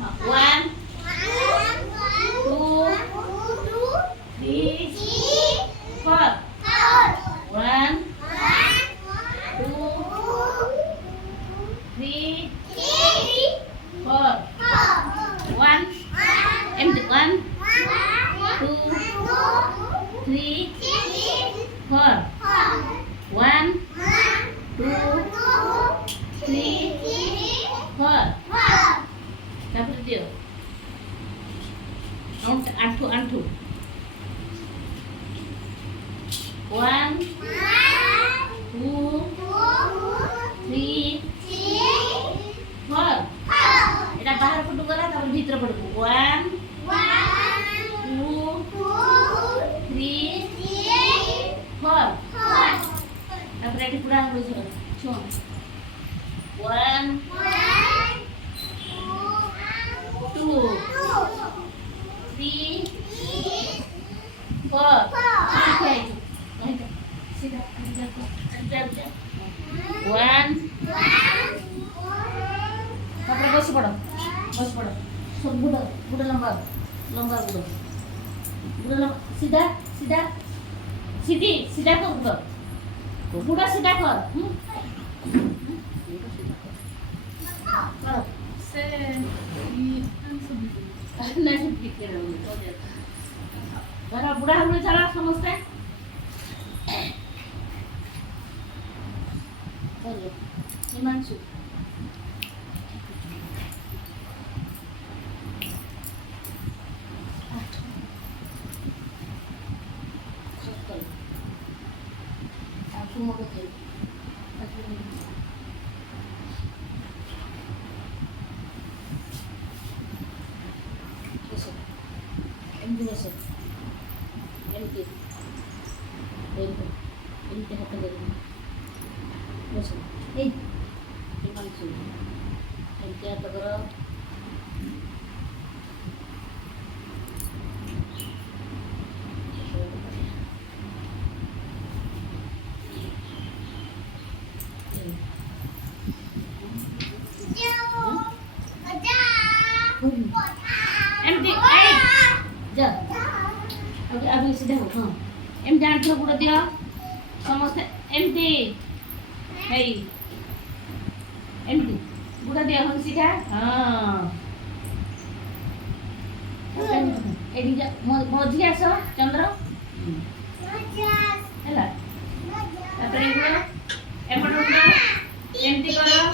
One, two, three, four. One, two, three, four. One, empty. One, two, three, four. One, two, three, four. Dapat dia. Antu. One, two, three, four. এটা বাহির পড়ু গলা তারপর ভিতরে পড়বো। One, two, three, four. তারপরে এটা পুরা হয়ে যাবে। শোন। One, two, three, four. Okay. One. তারপরে বসে পড়ো। সব গুড়ো লম্বা গুড়ো। সিধা কর গুড়ো। গুড়ো সিধা কর। বুড়া হলে যারা সমস্যা Himanshu Ini hatta dari bos himanshu ini hatta karo empty ja abis sudah em jangan pura-pura dia समस्ते एमती है एमती बुढ़ा दिया हम सीखा हाँ एडी जा मौजी आसो चंद्र हैला तापर एगुडा एपट उठो एमती करो